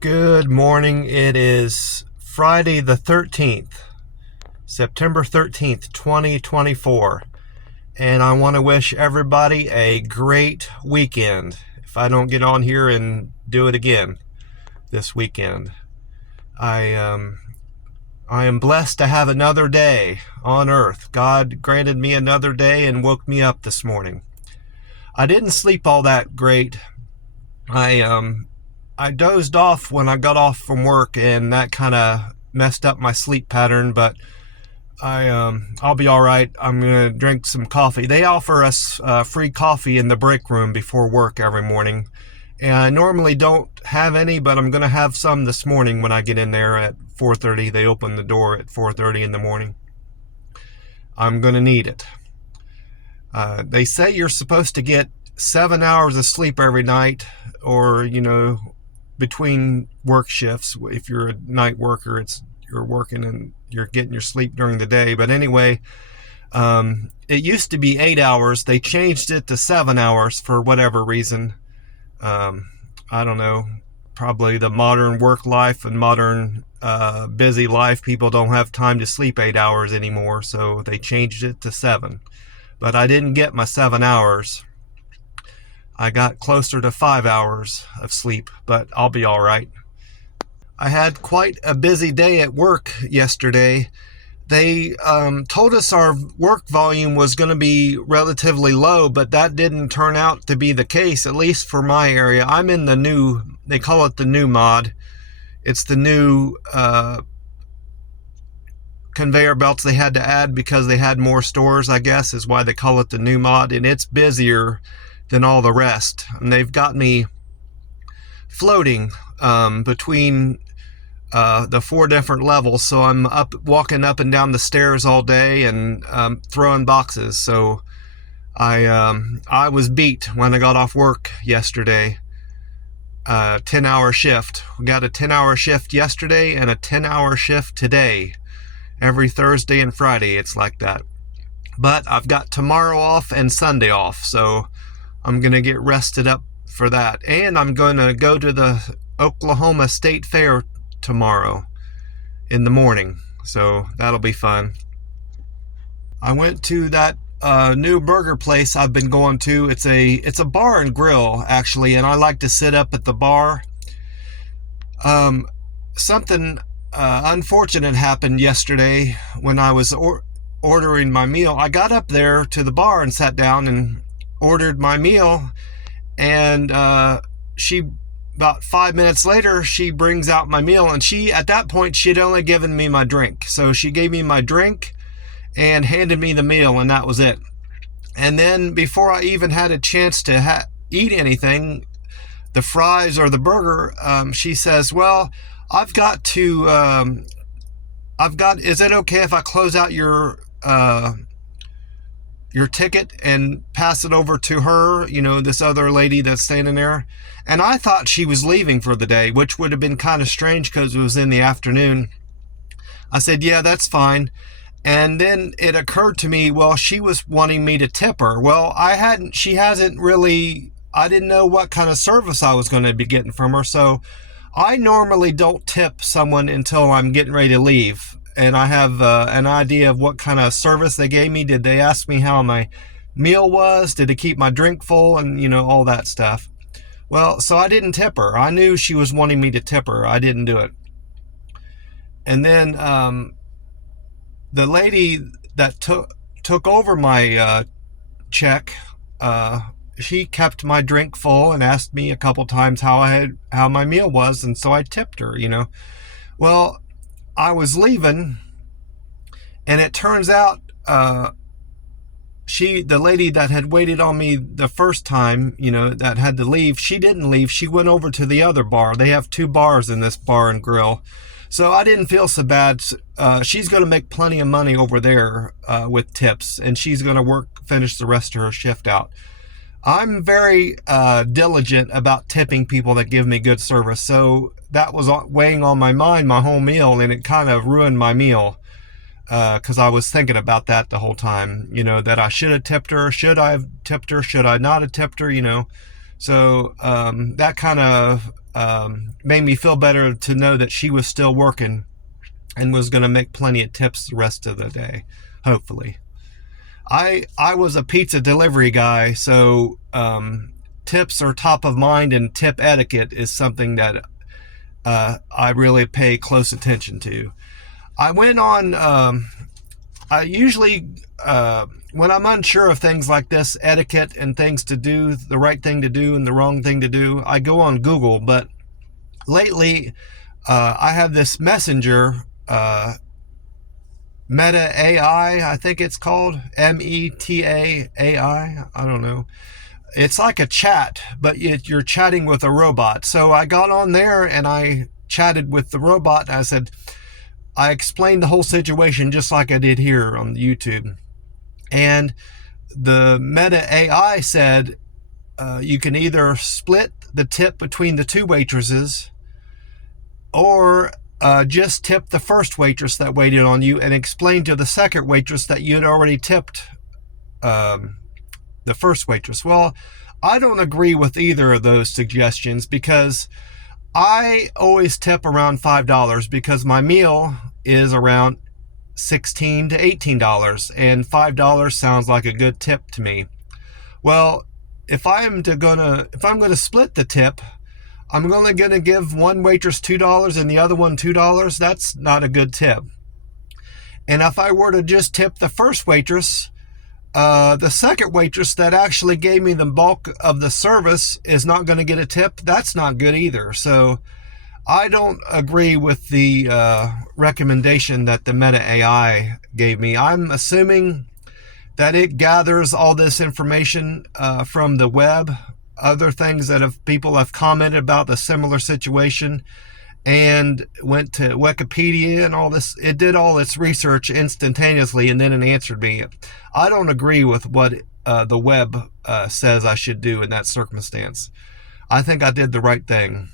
Good morning. It is Friday the 13th, September 13th, 2024. And I want to wish everybody a great weekend. If I don't get on here and do it again this weekend, I I am blessed to have another day on earth. God granted me another day and woke me up this morning. I didn't sleep all that great. I dozed off when I got off from work, and that kind of messed up my sleep pattern. But I'll be all right. I'm gonna drink some coffee. They offer us free coffee in the break room before work every morning, and I normally don't have any, but I'm gonna have some this morning when I get in there at 4:30. They open the door at 4:30 in the morning. I'm gonna need it. They say you're supposed to get 7 hours of sleep every night, or between work shifts. If you're a night worker, you're working and you're getting your sleep during the day. But anyway, it used to be 8 hours. They changed it to 7 hours for whatever reason. I don't know. Probably the modern work life and modern busy life. People don't have time to sleep 8 hours anymore, so they changed it to 7. But I didn't get my 7 hours. I got closer to 5 hours of sleep, but I'll be all right. I had quite a busy day at work yesterday. They told us our work volume was going to be relatively low, but that didn't turn out to be the case, at least for my area. I'm in they call it the new mod. It's the new conveyor belts they had to add because they had more stores, I guess, is why they call it the new mod. And it's busier than all the rest. And they've got me floating between the 4 different levels. So I'm walking up and down the stairs all day and throwing boxes. So I was beat when I got off work yesterday. 10-hour shift. We got a 10-hour shift yesterday and a 10-hour shift today. Every Thursday and Friday it's like that. But I've got tomorrow off and Sunday off, so I'm going to get rested up for that. And I'm going to go to the Oklahoma State Fair tomorrow in the morning, so that'll be fun. I went to that new burger place I've been going to. It's a bar and grill, actually, and I like to sit up at the bar. Something unfortunate happened yesterday when I was ordering my meal. I got up there to the bar and sat down and ordered my meal, and about 5 minutes later, she brings out my meal, and at that point, she'd only given me my drink. So she gave me my drink and handed me the meal, and that was it. And then before I even had a chance to eat anything, the fries or the burger, she says, well, is it okay if I close out your ticket and pass it over to her, this other lady that's standing there? And I thought she was leaving for the day, which would have been kind of strange because it was in the afternoon. I said, yeah, that's fine. And then it occurred to me, well, she was wanting me to tip her. Well, I didn't know what kind of service I was going to be getting from her. So I normally don't tip someone until I'm getting ready to leave. And I have an idea of what kind of service they gave me. Did they ask me how my meal was? Did they keep my drink full? And, all that stuff. Well, so I didn't tip her. I knew she was wanting me to tip her. I didn't do it. And then the lady that took over my check, she kept my drink full and asked me a couple times how my meal was, and so I tipped her. Well, I was leaving, and it turns out the lady that had waited on me the first time, that had to leave, she didn't leave. She went over to the other bar. They have 2 bars in this bar and grill. So I didn't feel so bad. She's going to make plenty of money over there with tips, and she's going to finish the rest of her shift out. I'm very diligent about tipping people that give me good service. So that was weighing on my mind my whole meal, and it kind of ruined my meal because I was thinking about that the whole time, that I should have tipped her. Should I have tipped her? Should I not have tipped her? So that kind of made me feel better to know that she was still working and was going to make plenty of tips the rest of the day, hopefully. I was a pizza delivery guy, so tips are top of mind, and tip etiquette is something that I really pay close attention to. I went on, I usually, when I'm unsure of things like this, etiquette and things to do, the right thing to do and the wrong thing to do, I go on Google. But lately, I have this messenger, Meta AI, I think it's called, META AI, I don't know. It's like a chat, but you're chatting with a robot. So I got on there and I chatted with the robot. And I explained the whole situation just like I did here on YouTube. And the Meta AI said you can either split the tip between the two waitresses, or just tip the first waitress that waited on you and explain to the second waitress that you had already tipped the first waitress. Well, I don't agree with either of those suggestions, because I always tip around $5 because my meal is around $16 to $18, and $5 sounds like a good tip to me. Well, if I'm gonna split the tip, I'm only gonna give one waitress $2 and the other one $2. That's not a good tip. And if I were to just tip the first waitress, the second waitress that actually gave me the bulk of the service is not going to get a tip. That's not good either. So I don't agree with the recommendation that the Meta AI gave me. I'm assuming that it gathers all this information from the web, other things that people have commented about the similar situation, and went to Wikipedia and all this. It did all its research instantaneously, and then it answered me. I don't agree with what the web says I should do in that circumstance. I think I did the right thing.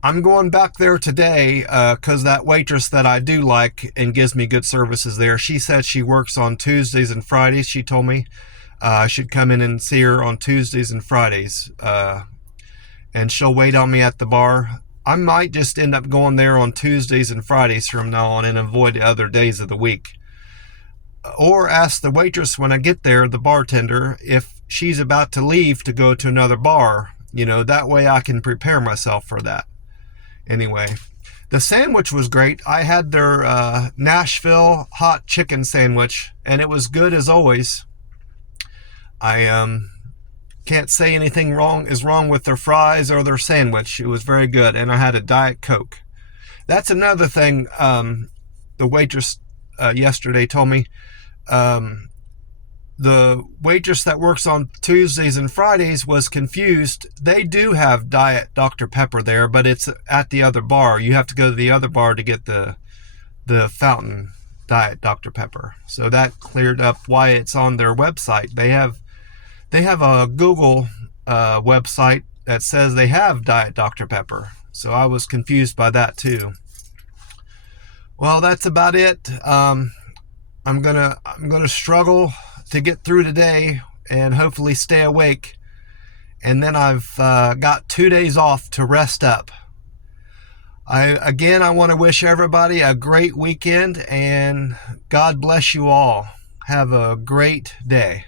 I'm going back there today because that waitress that I do like and gives me good services there, she said she works on Tuesdays and Fridays. She told me I should come in and see her on Tuesdays and Fridays, and she'll wait on me at the bar. I might just end up going there on Tuesdays and Fridays from now on and avoid the other days of the week. Or ask the waitress when I get there, the bartender, if she's about to leave to go to another bar. That way I can prepare myself for that. Anyway, the sandwich was great. I had their Nashville hot chicken sandwich, and it was good as always. I can't say anything is wrong with their fries or their sandwich. It was very good, and I had a Diet Coke. That's another thing the waitress yesterday told me. The waitress that works on Tuesdays and Fridays was confused. They do have Diet Dr. Pepper there, but it's at the other bar. You have to go to the other bar to get the fountain Diet Dr. Pepper. So that cleared up why it's on their website. They have a Google website that says they have Diet Dr. Pepper. So I was confused by that too. Well, that's about it. I'm gonna struggle to get through today and hopefully stay awake. And then I've got 2 days off to rest up. I want to wish everybody a great weekend, and God bless you all. Have a great day.